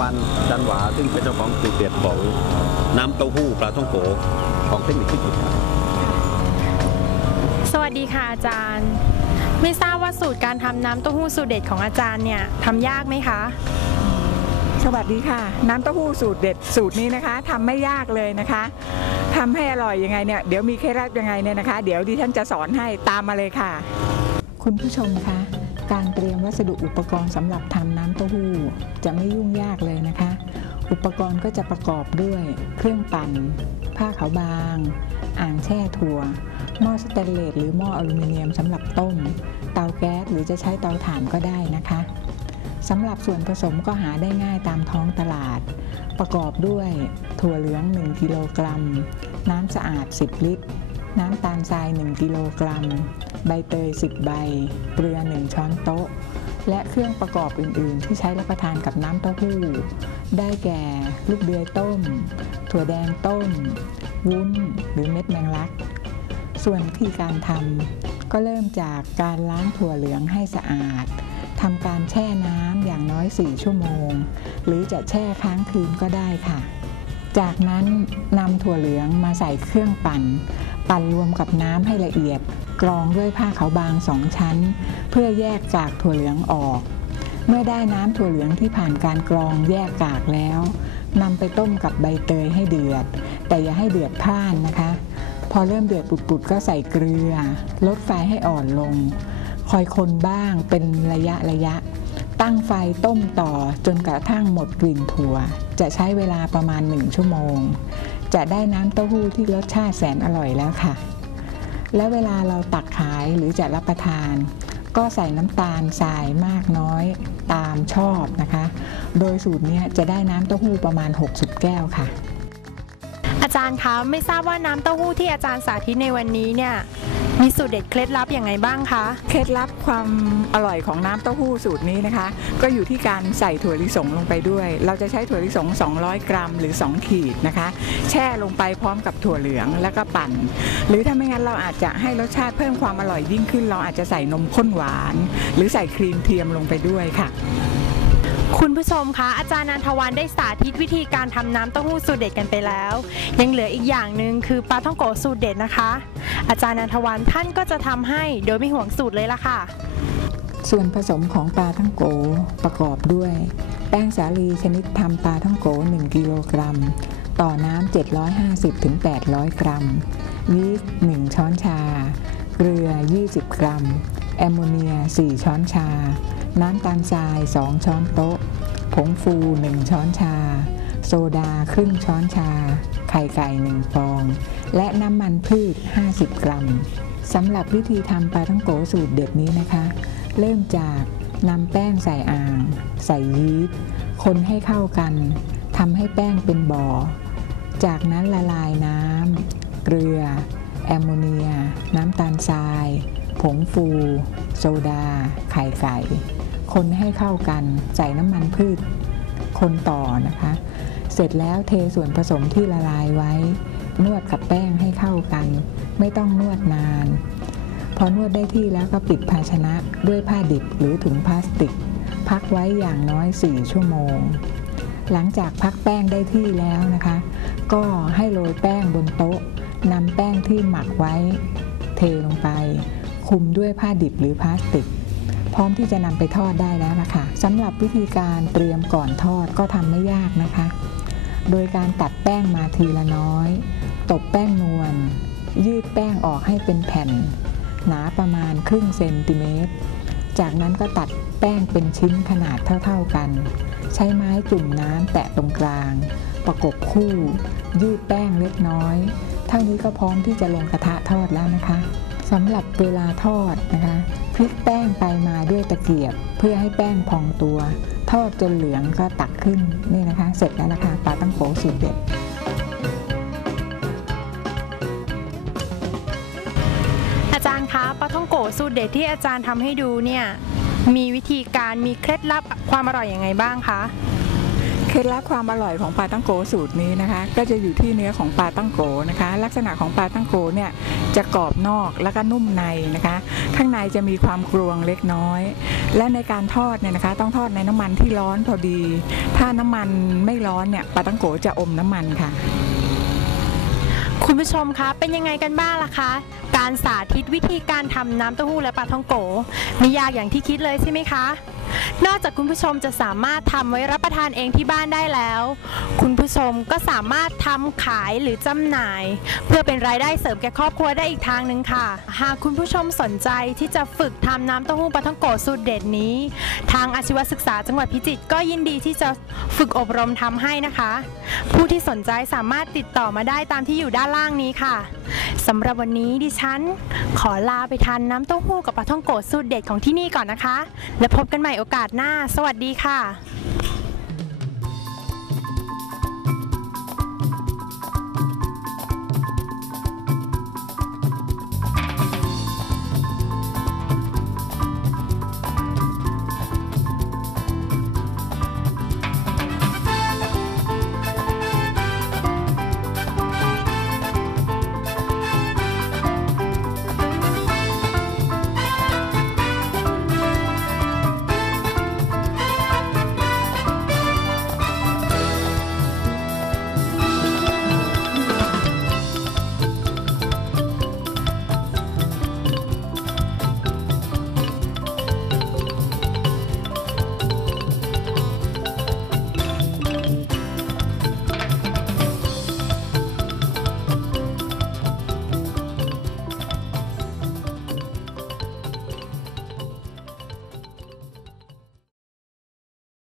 วันจันหวาซึ่งเป็นเจ้าของสูตรเด็ดของน้ำเต้าหู้ปลาท่องโกของเทคนิคที่สุดครับสวัสดีค่ะอาจารย์ ไม่ทราบว่าสูตรการทำน้ำเต้าหู้สูตรเด็ดของอาจารย์เนี่ยทำยากไหมคะ สวัสดีค่ะ น้ำเต้าหู้สูตรเด็ดสูตรนี้นะคะทำไม่ยากเลยนะคะทำให้อร่อยยังไงเนี่ยเดี๋ยวมีเคล็ดลับยังไงเนี่ยนะคะ เดี๋ยวดิฉันจะสอนให้ตามมาเลยค่ะ คุณผู้ชมคะ การเตรียมวัสดุอุปกรณ์สำหรับทำน้ำเต้าหู้จะไม่ยุ่งยากเลยนะคะ อุปกรณ์ก็จะประกอบด้วยเครื่องปั่น ผ้าขาวบาง อ่างแช่ถั่ว หม้อสเตนเลสหรือหม้ออลูมิเนียมสำหรับต้ม เตาแก๊สหรือจะใช้เตาถ่านก็ได้นะคะสำหรับส่วนผสมก็หาได้ง่ายตามท้องตลาด ประกอบด้วยถั่วเหลือง 1 กิโลกรัม น้ำสะอาด 10 ลิตร น้ำตาลทราย 1 กิโลกรัม ใบเตย 10 ใบ เกลือ 1 ช้อนโต๊ะ และเครื่องประกอบอื่น ๆ ที่ใช้รับประทานกับน้ำเต้าหู้ ได้แก่ ลูกเดือยต้ม ถั่วแดงต้ม วุ้น หรือเม็ดแมงลัก ส่วนวิธีการทำก็เริ่มจากการล้างถั่วเหลืองให้สะอาดทำการแช่น้ำอย่างน้อย 4 ชั่วโมง หรือจะแช่ค้างคืนก็ได้ค่ะ จากนั้นนำถั่วเหลืองมาใส่เครื่องปั่น ปั่นรวมกับน้ำให้ละเอียด กรองด้วยผ้าขาวบางสองชั้น เพื่อแยกกากถั่วเหลืองออก เมื่อได้น้ำถั่วเหลืองที่ผ่านการกรองแยกกากแล้วนำไปต้มกับใบเตยให้เดือด แต่อย่าให้เดือดพล่านนะคะ พอเริ่มเดือดปุดๆก็ใส่เกลือ ลดไฟให้อ่อนลง คอยคนบ้างเป็นระยะระยะ ตั้งไฟต้มต่อจนกระทั่งหมดกลิ่นถั่ว จะใช้เวลาประมาณ 1 ชั่วโมง จะได้น้ำเต้าหู้ที่รสชาติแสนอร่อยแล้วค่ะ และเวลาเราตักขายหรือจะรับประทาน ก็ใส่น้ำตาลทรายมากน้อยตามชอบนะคะ โดยสูตรนี้จะได้น้ำเต้าหู้ประมาณ 60 แก้วค่ะ อาจารย์คะไม่ทราบว่าน้ำเต้าหู้ที่อาจารย์สาธิตในวันนี้เนี่ย มีสูตรเด็ดเคล็ดลับอย่างไงบ้างคะ เคล็ดลับความอร่อยของน้ำเต้าหู้สูตรนี้นะคะ ก็อยู่ที่การใส่ถั่วลิสงลงไปด้วย เราจะใช้ถั่วลิสง 200 กรัมหรือ 2 ขีดนะคะ แช่ลงไปพร้อมกับถั่วเหลืองแล้วก็ปั่น หรือถ้าไม่งั้นเราอาจจะให้รสชาติเพิ่มความอร่อยยิ่งขึ้น เราอาจจะใส่นมข้นหวาน หรือใส่ครีมเทียมลงไปด้วยค่ะ คุณผู้ชมคะอาจารย์นันทวันได้สาธิตวิธีการทำน้ำเต้าหู้สูตรเด็ดกันไปแล้ว ยังเหลืออีกอย่างหนึ่งคือปลาท่องโกสูตรเด็ดนะคะ อาจารย์นันทวันท่านก็จะทำให้โดยไม่ห่วงสูตรเลยล่ะค่ะ ส่วนผสมของปลาท่องโกประกอบด้วย แป้งสาลีชนิดทำปลาท่องโก 1 กิโลกรัม ต่อน้ำ750-800 กรัมยีสต์1ช้อนชา เกลือ 20 กรัม แอมโมเนีย 4 ช้อนชา น้ำตาลทราย 2 ช้อนโต๊ะ ผงฟู 1 ช้อนชา โซดาครึ่งช้อนชา ไข่ไก่ 1 ฟอง และน้ำมันพืช 50 กรัมสำหรับวิธีทำปลาท่องโกสูตรเด็ดนี้นะคะ เริ่มจากนำแป้งใส่อ่าง ใส่ยีสต์คนให้เข้ากันทำให้แป้งเป็นบ่อ จากนั้นละลายน้ำเกลือ แอมโมเนีย น้ำตาลทราย ผงฟู โซดา ไข่ไก่ คนให้เข้ากันใส่น้ำมันพืช คนต่อนะคะ เสร็จแล้วเทส่วนผสมที่ละลายไว้ นวดกับแป้งให้เข้ากัน ไม่ต้องนวดนาน พอนวดได้ที่แล้วก็ปิดภาชนะด้วยผ้าดิบหรือถุงพลาสติก พักไว้อย่างน้อย 4 ชั่วโมง หลังจากพักแป้งได้ที่แล้วนะคะ ก็ให้โรยแป้งบนโต๊ะนำแป้งที่หมักไว้ เทลงไป คลุมด้วยผ้าดิบหรือพลาสติก พร้อมที่จะนำไปทอดได้แล้วนะคะสำหรับวิธีการเตรียมก่อนทอดก็ทำไม่ยากนะคะ โดยการตัดแป้งมาทีละน้อย ตบแป้งนวล ยืดแป้งออกให้เป็นแผ่น หนาประมาณครึ่งเซนติเมตร จากนั้นก็ตัดแป้งเป็นชิ้นขนาดเท่า ๆกัน ใช้ไม้จุ่มน้ำแตะตรงกลาง ประกบคู่ ยืดแป้งเล็กน้อย เท่านี้ก็พร้อมที่จะลงกระทะทอดแล้วนะคะ สำหรับเวลาทอดนะคะพลิกแป้งไปมาด้วยตะเกียบ เพื่อให้แป้งพองตัว ทอดจนเหลืองก็ตักขึ้นนี่นะคะ เสร็จแล้วนะคะปลาตั้งโกสูตรเด็ดอาจารย์คะปลาท่องโกสูตรเด็ดที่อาจารย์ทำให้ดูเนี่ยมีวิธีการมีเคล็ดลับความอร่อยอยังไงบ้างคะ เคล็ดลับความอร่อยของปลาตั้งโกสูตรนี้นะคะ ก็จะอยู่ที่เนื้อของปลาตั้งโกนะคะ ลักษณะของปลาตั้งโกเนี่ยจะกรอบนอกแล้วก็นุ่มในนะคะ ข้างในจะมีความกรวงเล็กน้อย และในการทอดเนี่ยนะคะ ต้องทอดในน้ำมันที่ร้อนพอดี ถ้าน้ำมันไม่ร้อนเนี่ยปลาตั้งโกจะอมน้ำมันค่ะ คุณผู้ชมคะเป็นยังไงกันบ้างล่ะคะการสาธิตวิธีการทำน้ำเต้าหู้และปลาท่องโกไม่ยากอย่างที่คิดเลยใช่ไหมคะ นอกจากคุณผู้ชมจะสามารถทำไว้รับประทานเองที่บ้านได้แล้ว คุณผู้ชมก็สามารถทำขายหรือจำหน่าย เพื่อเป็นรายได้เสริมแก่ครอบครัวได้อีกทางหนึ่งค่ะ หากคุณผู้ชมสนใจที่จะฝึกทำน้ำเต้าหู้ปลาท่องโกสูตรเด็ดนี้ ทางอาชีวศึกษาจังหวัดพิจิตรก็ยินดีที่จะฝึกอบรมทำให้นะคะ ผู้ที่สนใจสามารถติดต่อมาได้ตามที่อยู่ด้านล่างนี้ค่ะสำหรับวันนี้ดิฉัน ขอลาไปทานน้ำเต้าหู้กับปลาท่องโกสูตรเด็ดของที่นี่ก่อนนะคะ และพบกันใหม่โอกาสหน้า สวัสดีค่ะ